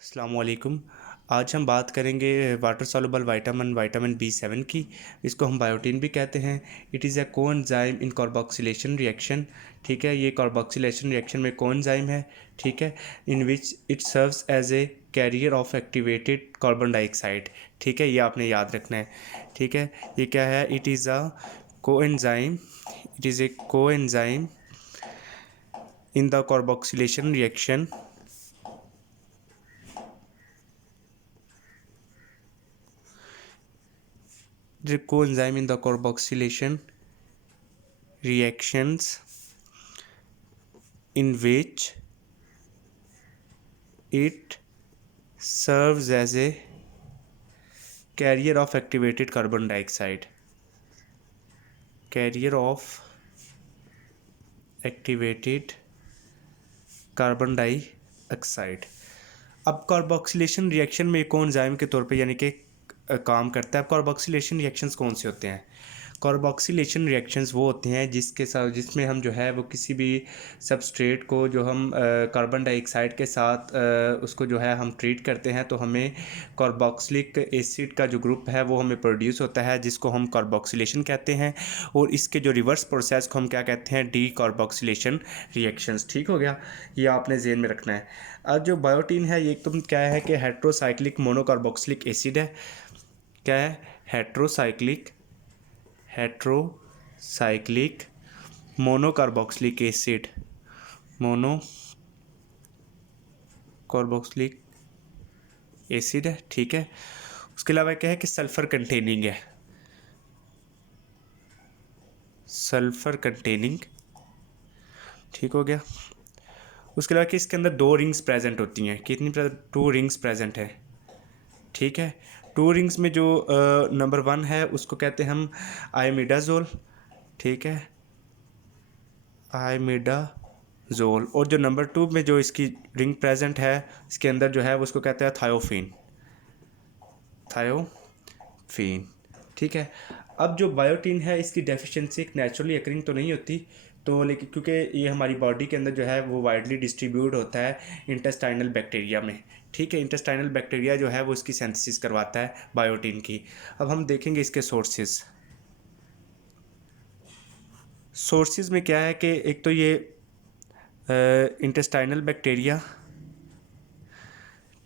अस्सलाम वालेकुम। आज हम बात करेंगे वाटर सॉल्युबल विटामिन B7 की। इसको हम बायोटीन भी कहते हैं। It is a coenzyme in carboxylation reaction. ठीक है, ये कार्बोक्सिलेशन रिएक्शन में कोएंजाइम है। ठीक है, in which it serves as a carrier of activated carbon dioxide. ठीक है, ये आपने याद रखना है। ठीक है, ये क्या है? It is a coenzyme it is a coenzyme in the carboxylation reaction the coenzyme in the carboxylation reactions in which it serves as a carrier of activated carbon dioxide. Carrier of activated carbon dioxide. अब carboxylation reaction में coenzyme के तौर पे यानी कि काम करता है। अब कार्बोक्सिलेशन रिएक्शंस कौन से होते हैं? कार्बोक्सिलेशन रिएक्शंस वो होते हैं जिसके साथ जिसमें हम जो है वो किसी भी सबस्ट्रेट को जो हम कार्बन डाइऑक्साइड के साथ उसको जो है हम ट्रीट करते हैं तो हमें कार्बोक्सिलिक एसिड का जो ग्रुप है वो हमें प्रोड्यूस होता है, जिसको हम कार्बोक्सिलेशन कहते हैं। और इसके जो रिवर्स प्रोसेस को हम क्या कहते हैं? D carboxylation reactions. ठीक हो गया, ये आपने ज़हन में रखना है। अब जो बायोटीन है ये एकदम क्या है कि हेट्रोसाइक्लिक मोनोकार्बोक्सिलिक एसिड है। क्या है? Heterocyclic monocarboxylic acid. Monocarboxylic acid है। ठीक है, उसके अलावा क्या है कि सल्फर कंटेनिंग है। Sulphur containing. ठीक हो गया। उसके अलावा कि इसके अंदर 2 रिंग्स प्रेजेंट होती हैं। कितनी? 2 रिंग्स प्रेजेंट है। ठीक है, 2 रिंग्स में जो नंबर 1 है उसको कहते हैं हम आइमिडाजोल। ठीक है, आइमिडाजोल। और जो नंबर 2 में जो इसकी रिंग प्रेजेंट है इसके अंदर जो है वो उसको कहते हैं थायोफीन। ठीक है, अब जो बायोटीन है इसकी डेफिशिएंसी एक नेचुरली अकरिंग तो नहीं होती, तो लेकिन क्योंकि ये हमारी बॉडी के अंदर जो है वो वाइडली डिस्ट्रीब्यूट होता है इंटेस्टाइनल बैक्टीरिया में। ठीक है, इंटेस्टाइनल बैक्टीरिया जो है वो इसकी सिंथेसिस करवाता है बायोटीन की। अब हम देखेंगे इसके सोर्सेज में क्या है कि एक तो ये इंटेस्टाइनल बैक्टीरिया।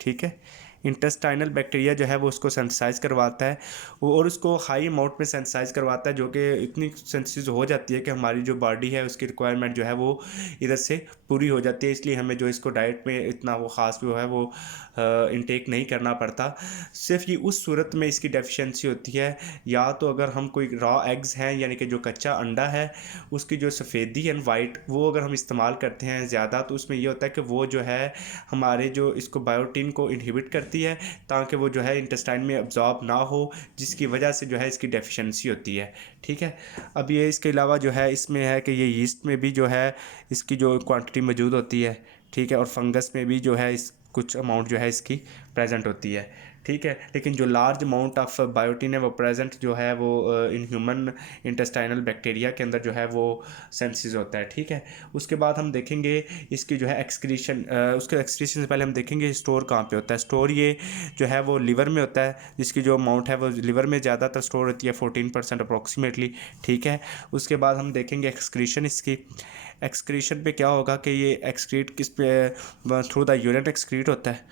ठीक है, इंटेस्टाइनल बैक्टीरिया जो है वो उसको सेंथेसाइज करवाता है और उसको हाई अमाउंट में सेंथेसाइज करवाता है, जो कि इतनी सेंथेसिस हो जाती है कि हमारी जो बॉडी है उसकी रिक्वायरमेंट जो है वो इधर से पूरी हो जाती है। इसलिए हमें जो इसको डाइट में इतना वो ख़ास जो है वो इनटेक नहीं करना पड़ता। सिर्फ ये उस सूरत में इसकी डेफिशिएंसी होती है या तो अगर हम कोई रॉ एग्स हैं यानी कि जो कच्चा अंडा है उसकी जो सफ़ेदी एंड वाइट वो अगर हम इस्तेमाल करते हैं ज़्यादा तो उसमें ये होता है कि वो जो है हमारे जो इसको बायोटीन को इनहिबिट करती है ताकि वो जो है इंटेस्टाइन में अब्जॉर्ब ना हो, जिसकी वजह से जो है इसकी डेफिशिएंसी होती है। ठीक है, अब ये इसके अलावा जो है इसमें है कि ये यीस्ट में भी जो है इसकी जो क्वांटिटी मौजूद होती है। ठीक है, और फंगस में भी जो है इस कुछ अमाउंट जो है इसकी प्रेजेंट होती है। ठीक है, लेकिन जो लार्ज अमाउंट ऑफ बायोटीन है वो प्रेजेंट जो है वो इन ह्यूमन इंटेस्टाइनल बैक्टीरिया के अंदर जो है वो सेंसिस होता है। ठीक है, उसके बाद हम देखेंगे इसकी जो है एक्सक्रीशन। उसके एक्सक्रीशन से पहले हम देखेंगे स्टोर कहाँ पे होता है। स्टोर ये जो है वो लिवर में होता है, जिसकी जो अमाउंट है वो लिवर में ज़्यादातर स्टोर होती है 14% अप्रॉक्सीमेटली। ठीक है, उसके बाद हम देखेंगे एक्सक्रीशन इसकी। एक्सक्रीशन पे क्या होगा कि ये एक्सक्रीट किस पे थ्रू द यूरिन एक्सक्रीट होता है।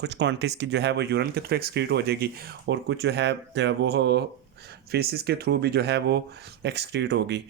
कुछ क्वांटिटीज़ की जो है वो यूरिन के थ्रू एक्सक्रीट हो जाएगी और कुछ जो है वो फेसिस के थ्रू भी जो है वो एक्सक्रीट होगी।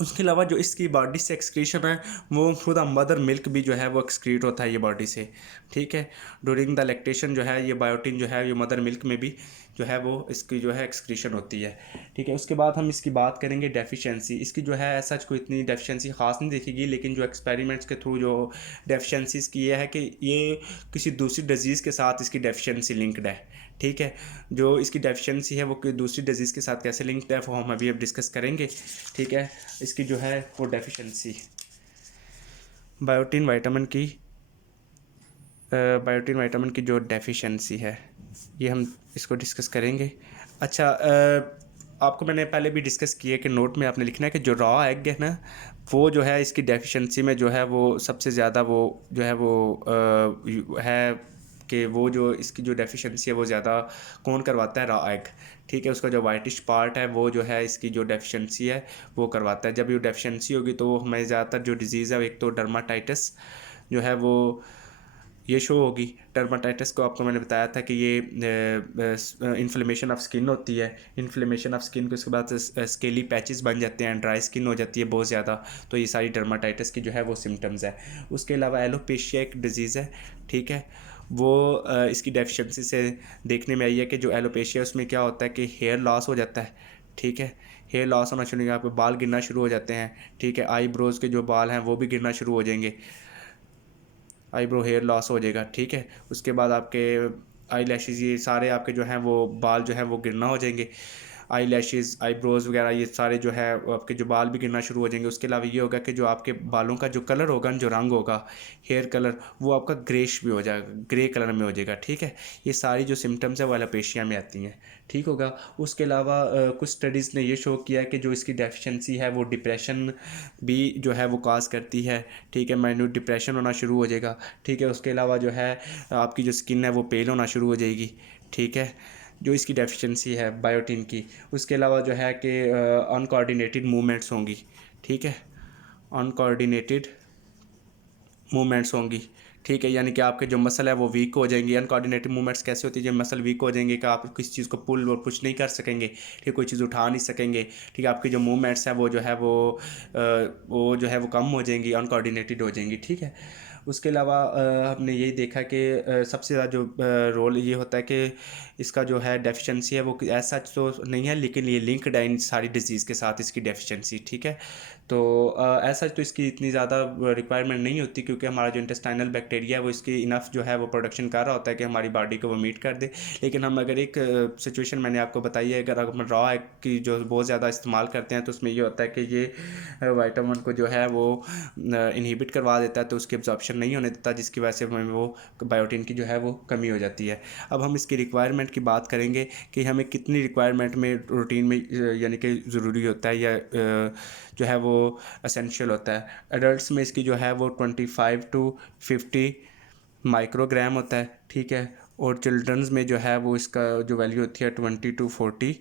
उसके अलावा जो इसकी बॉडी से एक्सक्रीशन है वो थ्रू द मदर मिल्क भी जो है वो एक्सक्रीट होता है ये बॉडी से। ठीक है, ड्यूरिंग द लैक्टेशन जो है ये बायोटीन जो है ये मदर मिल्क में भी जो है वो इसकी जो है एक्सक्रीशन होती है। ठीक है, उसके बाद हम इसकी बात करेंगे डेफिशिएंसी। इसकी जो है ऐसा कोई इतनी डेफिशिएंसी ख़ास नहीं दिखेगी, लेकिन जो एक्सपेरिमेंट्स के थ्रू जो डेफिशिएंसीज की है कि ये किसी दूसरी डिजीज़ के साथ इसकी डेफिशिएंसी लिंक्ड है। ठीक है, जो इसकी डेफिशिएंसी है वो कोई दूसरी डिजीज़ के साथ कैसे लिंक्ड है वो हम अभी अब डिस्कस करेंगे। ठीक है, इसकी जो है वो डेफिशिएंसी बायोटीन वाइटामिन की जो डेफिशिएंसी है ये हम इसको डिस्कस करेंगे। अच्छा, आपको मैंने पहले भी डिस्कस किया कि नोट में आपने लिखना है कि जो रॉ एग है ना वो जो है इसकी डेफिशिएंसी में जो है वो सबसे ज़्यादा वो जो है वो है कि वो जो इसकी जो डेफिशिएंसी है वो ज़्यादा कौन करवाता है, रॉ एग, ठीक है। उसका जो वाइटिश पार्ट है वो जो है इसकी जो डेफिशिएंसी है वो करवाता है। जब ये डेफिशिएंसी होगी तो हमें ज़्यादातर जो डिजीज़ है, एक तो डर्माटाइटिस जो है वो ये शो होगी। डर्माटाइटिस को आपको मैंने बताया था कि ये इन्फ्लेमेशन ऑफ स्किन होती है। इन्फ्लेमेशन ऑफ स्किन के उसके बाद स्केली पैचेस बन जाते हैं, ड्राई स्किन हो जाती है बहुत ज़्यादा। तो ये सारी डर्माटाइटिस की जो है वो सिम्टम्स है। उसके अलावा एलोपेशिया एक डिजीज़ है, ठीक है। वो इसकी डेफिशिएंसी से देखने में आई है कि जो एलोपेशिया उसमें क्या होता है कि हेयर लॉस हो जाता है, ठीक है। हेयर लॉस होना शुरू हो, आपके बाल गिरना शुरू हो जाते हैं, ठीक है। आईब्रोज़ के जो बाल हैं वो भी गिरना शुरू हो जाएंगे, आईब्रो हेयर लॉस हो जाएगा, ठीक है। उसके बाद आपके आई लैशेज़, ये सारे आपके जो हैं वो बाल जो हैं वो गिरना हो जाएंगे। आई लैशेज़, आईब्रोज़ वगैरह ये सारे जो है आपके जो बाल भी गिरना शुरू हो जाएंगे। उसके अलावा ये होगा कि जो आपके बालों का जो कलर होगा, जो रंग होगा, हेयर कलर, वो आपका ग्रेश भी हो जाएगा, ग्रे कलर में हो जाएगा, ठीक है। ये सारी जो सिम्टम्स है वो एलोपेशिया में आती हैं, ठीक होगा। उसके अलावा कुछ स्टडीज़ ने ये शो किया कि जो इसकी डेफिशिएंसी है वो डिप्रेशन भी जो है वो काज करती है, ठीक है। माइन्यूट डिप्रेशन होना शुरू हो जाएगा, ठीक है। उसके अलावा जो है आपकी जो स्किन है वो पेल होना शुरू हो जाएगी, ठीक है, जो इसकी डेफिशिएंसी है बायोटिन की। उसके अलावा जो है कि अनकोऑर्डिनेटेड मूवमेंट्स होंगी, ठीक है, अनकोऑर्डिनेटेड मूवमेंट्स होंगी, ठीक है। यानी कि आपके जो मसल है वो वीक हो जाएंगे। अनकोऑर्डिनेटेड मूवमेंट्स कैसे होती है, जब मसल वीक हो जाएंगे कि आप किसी चीज़ को पुल और पुश नहीं कर सकेंगे, ठीक है, कोई चीज़ उठा नहीं सकेंगे, ठीक है। आपकी जो मूवमेंट्स है वो जो है वो जो है वो कम हो जाएंगी, अनकोऑर्डिनेटेड हो जाएंगी, ठीक है। उसके अलावा हमने यही देखा कि सबसे ज़्यादा जो रोल ये होता है कि इसका जो है डेफिशिएंसी है वो ऐसा तो नहीं है, लेकिन ये लिंक्ड है इन सारी डिजीज़ के साथ इसकी डेफिशिएंसी, ठीक है। तो ऐसा तो इसकी इतनी ज़्यादा रिक्वायरमेंट नहीं होती, क्योंकि हमारा जो इंटेस्टाइनल बैक्टीरिया है वो इसकी इनफ जो है वो प्रोडक्शन कर रहा होता है कि हमारी बॉडी को वो मीट कर दे। लेकिन हम अगर एक सिचुएशन मैंने आपको बताई है, अगर हम रॉ एग की जो बहुत ज़्यादा इस्तेमाल करते हैं तो उसमें ये होता है कि ये वाइटामिन को जो है वो इनहिबिट करवा देता है, तो उसकी एब्जॉर्प्शन नहीं होने देता, जिसकी वजह से हमें वो बायोटिन की जो है वो कमी हो जाती है। अब हम इसकी रिक्वायरमेंट की बात करेंगे कि हमें कितनी रिक्वायरमेंट में रूटीन में यानी कि ज़रूरी होता है या जो है वो असेंशियल होता है। एडल्ट्स में इसकी जो है वो 25 to 50 माइक्रोग्राम होता है, ठीक है। और चिल्ड्रंस में जो है वो इसका जो वैल्यू होती है 20 to 40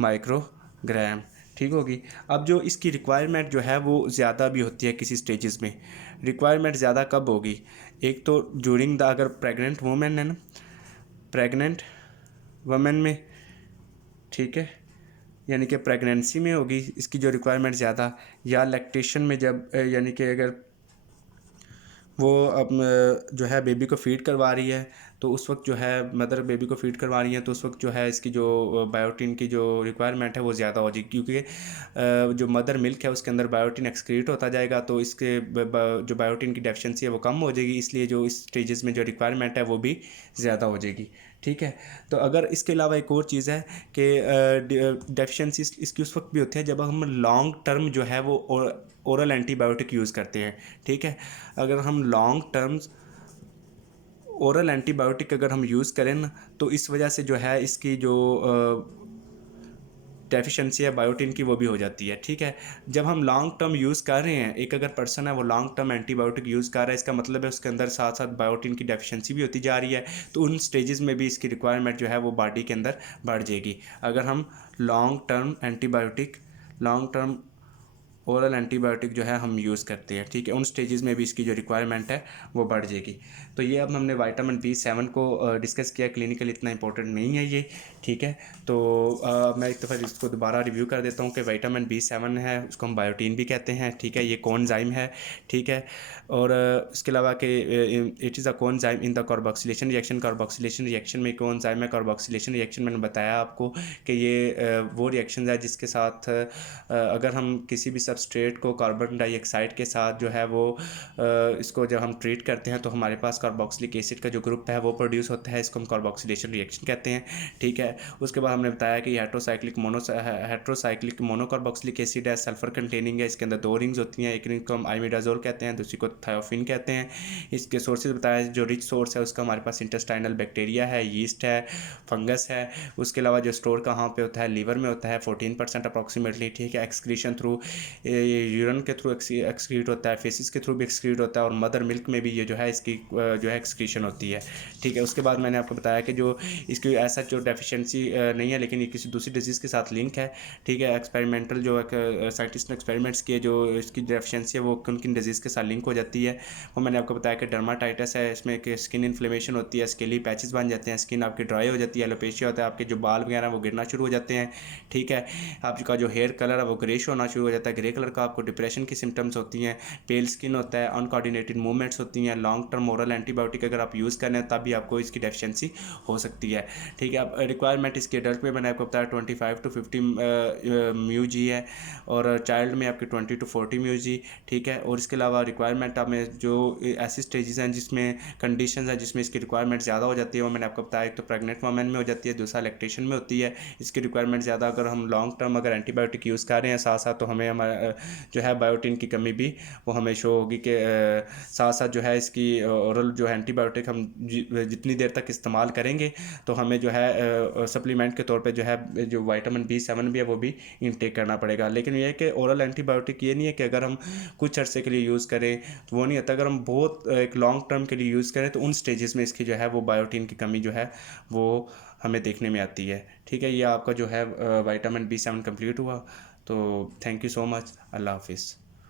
माइक्रोग्राम, ठीक होगी। अब जो इसकी रिक्वायरमेंट जो है वो ज़्यादा भी होती है किसी स्टेजेस में। रिक्वायरमेंट ज़्यादा कब होगी, एक तो ड्यूरिंग द, अगर प्रेग्नेंट वुमेन है ना, प्रेग्नेंट वुमेन में, ठीक है, यानी कि प्रेगनेंसी में होगी इसकी जो रिक्वायरमेंट ज़्यादा, या लैक्टेशन में जब यानी कि अगर वो अब जो है बेबी को फीड करवा रही है तो उस वक्त जो है मदर बेबी को फीड करवा रही है तो उस वक्त जो है इसकी जो बायोटिन की जो रिक्वायरमेंट है वो ज़्यादा हो जाएगी, क्योंकि जो मदर मिल्क है उसके अंदर बायोटिन एक्सक्रीट होता जाएगा, तो इसके जो बायोटिन की डेफिशिएंसी है वो कम हो जाएगी, इसलिए जो इस स्टेजेस में जो रिक्वायरमेंट है वो भी ज़्यादा हो जाएगी, ठीक है। तो अगर इसके अलावा एक और चीज़ है कि डेफिशिएंसी इसकी उस वक्त भी होती है जब हम लॉन्ग टर्म जो है वो ओरल एंटीबायोटिक यूज़ करते हैं, ठीक है। अगर हम लॉन्ग टर्म्स ओरल एंटीबायोटिक अगर हम यूज़ करें ना, तो इस वजह से जो है इसकी जो डेफिशिएंसी है बायोटिन की वो भी हो जाती है, ठीक है। जब हम लॉन्ग टर्म यूज़ कर रहे हैं, एक अगर पर्सन है वो लॉन्ग टर्म एंटीबायोटिक यूज़ कर रहा है, इसका मतलब है उसके अंदर साथ साथ बायोटिन की डेफिशिएंसी भी होती जा रही है, तो उन स्टेजेस में भी इसकी रिक्वायरमेंट जो है वो बॉडी के अंदर बढ़ जाएगी। अगर हम long term antibiotic, long term oral antibiotic जो है हम यूज़ करते हैं, ठीक है, उन स्टेजेस में भी इसकी जो रिक्वायरमेंट है वो बढ़ जाएगी। तो ये अब हमने विटामिन B7 को डिस्कस किया, क्लिनिकल इतना इंपॉर्टेंट नहीं है ये, ठीक है। तो मैं एक दफ़ा इसको दोबारा रिव्यू कर देता हूँ कि विटामिन B7 है उसको हम बायोटीन भी कहते हैं, ठीक है, ये कोएंजाइम है, ठीक है। और इसके अलावा कि it is a coenzyme in the carboxylation reaction. Carboxylation reaction में कोएंजाइम है। कार्बोक्सिलेशन रिएक्शन मैंने बताया आपको कि ये वो रिएक्शन है जिसके साथ अगर हम किसी भी सबस्ट्रेट को कार्बन डाइऑक्साइड के साथ जो है वो इसको जब हम ट्रीट करते हैं तो हमारे पास कार्बोक्सिलिक एसिड का जो ग्रुप है वो प्रोड्यूस होता है, इसको हम कार्बोक्सिलेशन रिएक्शन कहते हैं, ठीक है। उसके बाद हमने बताया कि हेट्रोसाइक्लिक मोनोकार्बोक्सिलिक एसिड है, सल्फर कंटेनिंग है, इसके अंदर 2 रिंग्स होती हैं, एक रिंग को हम आइमिडाजोल कहते हैं, दूसरी को थायोफिन कहते हैं। इसके सोर्सेज बताया, जो रिच सोर्स है उसका हमारे पास इंटेस्टाइनल बैक्टीरिया है, यीस्ट है, फंगस है। उसके अलावा जो स्टोर कहाँ पे होता है, लीवर में होता है 14% अप्रॉक्सीमेटली, ठीक है। एक्सक्रीशन थ्रू यूरिन के थ्रू एक्सक्रीट होता है, फेसिस के थ्रू भी एक्सक्रीट होता है, और मदर मिल्क में भी ये जो है इसकी जो है एक्सक्रीशन होती है। ठीक है, उसके बाद मैंने आपको बताया कि जो इसकी ऐसा जो डेफिशिएंसी नहीं है, लेकिन ये किसी दूसरी डिजीज़ के साथ लिंक है। ठीक है, एक्सपेरिमेंटल जो साइंटिस्ट ने एक्सपेरिमेंट्स किए, जो इसकी डेफिशिएंसी है वो किन किन डिजीज़ के साथ लिंक हो जाती है, वो मैंने आपको बताया कि डर्माटाइटिस है, इसमें कि स्किन इन्फ्लेमेशन होती है, स्केली पैचेस बन जाते हैं, स्किन आपकी ड्राई हो जाती है, एलोपेशिया होता है, आपके जो बाल वगैरह वो गिरना शुरू हो जाते हैं। ठीक है, आपका जो हेयर कलर है वो ग्रेश होना शुरू हो जाता है, ग्रे कलर का। आपको डिप्रेशन की सिम्टम्स होती हैं, पेल स्किन होता है, अनकोऑर्डिनेटेड मूवमेंट्स होती हैं। लॉन्ग टर्म ओरल एंटीबायोटिक अगर आप यूज़ कर रहे हैं तब भी आपको इसकी डेफिशिएंसी हो सकती है। ठीक है, अब रिक्वायरमेंट इसके एडल्ट में मैंने आपको बताया 25 to 50 म्यू जी है, और चाइल्ड में आपकी 20 to 40 म्यू जी। ठीक है, और इसके अलावा रिक्वायरमेंट में जो ऐसी स्टेजेस हैं जिसमें कंडीशंस हैं जिसमें इसकी रिक्वायरमेंट ज़्यादा हो जाती है, वो मैंने आपको बताया। एक तो प्रेग्नेंट वुमेन में हो जाती है, दूसरा लैक्टेशन में होती है, इसकी रिक्वायरमेंट ज़्यादा। अगर हम लॉन्ग टर्म अगर एंटीबायोटिक यूज़ कर रहे हैं साथ साथ, तो हमें हमारा जो है बायोटिन की कमी भी वो हमें शो होगी कि साथ साथ जो है इसकी ओरल जो है एंटीबायोटिक हम जितनी देर तक इस्तेमाल करेंगे तो हमें जो है सप्लीमेंट के तौर पे जो है जो विटामिन B7 भी है वो भी इनटेक करना पड़ेगा। लेकिन ये है कि ओरल एंटीबायोटिक ये नहीं है कि अगर हम कुछ अरसे के लिए यूज़ करें तो वो नहीं होता। अगर हम बहुत एक लॉन्ग टर्म के लिए यूज़ करें तो उन स्टेजेस में इसकी जो है वो बायोटिन की कमी जो है वो हमें देखने में आती है। ठीक है, ये आपका जो है विटामिन B7 कंप्लीट हुआ। तो थैंक यू सो मच। अल्लाह हाफिज़।